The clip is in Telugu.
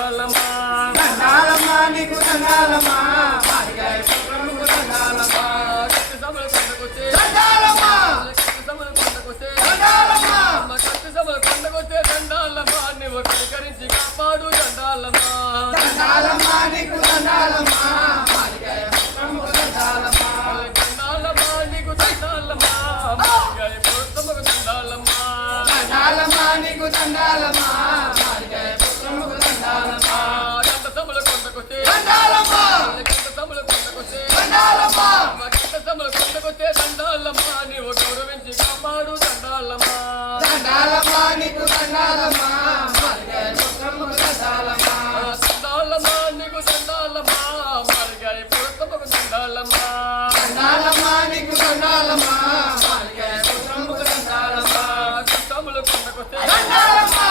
దండాలమ్మా దండాలమ్మా నీకు దండాలమ్మా మారిగాయ పుత్రముకు దండాలమ్మా కత్తి సభల కొండకొచ్చే దండాలమ్మా కత్తి సభల కొండకొచ్చే దండాలమ్మా కత్తి సభల కొండకొచ్చే దండాలమ్మా నువ్వు కనికరించి కాపాడు దండాలమ్మా దండాలమ్మా నీకు దండాలమ్మా మారిగాయ పుత్రముకు దండాలమ్మా దండాలమ్మా నీకు దండాలమ్మా మారిగాయ పుత్రముకు దండాలమ్మా దండాలమ్మా నీకు దండాలమ్మా మారిగాయ పుత్రముకు దండాలమ్మా కత్త సభల కొండకొచ్చే దండాలమ్మా కత్త సభల కొండకొచ్చే దండాలమ్మా కత్త సభల కొండకొచ్చే దండాలమ్మా నువ్వు గౌరవించి కాపాడు దండాలమ్మా దండాలమ్మా నీకు దండాలమ్మా మారిగాయ పుత్రముకు దండాలమ్మా దండాలమ్మా నీకు దండాలమ్మా మారిగాయ పుత్రముకు దండాలమ్మా దండాలమ్మా నీకు దండాలమ్మా మారిగాయ పుత్రముకు దండాలమ్మా కత్తముల కొండకొచ్చే దండాలమ్మా